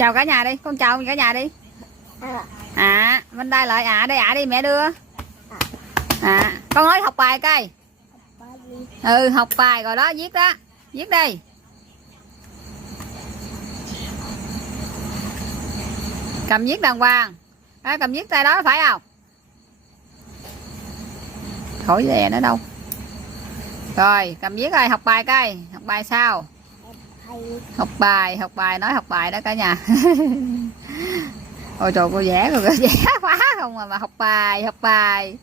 Chào cả nhà đi, con chào cả nhà đi. Bên đây lại đây đi mẹ đưa. Con nói học bài coi. Học bài rồi đó, viết đó, viết đi. Cầm viết đàng hoàng. Cầm viết tay đó phải không? Khỏi về nữa đâu. Rồi cầm viết rồi, học bài coi, học bài sao? Học bài nói học bài đó cả nhà. Ôi trời, cô vẽ quá không mà học bài.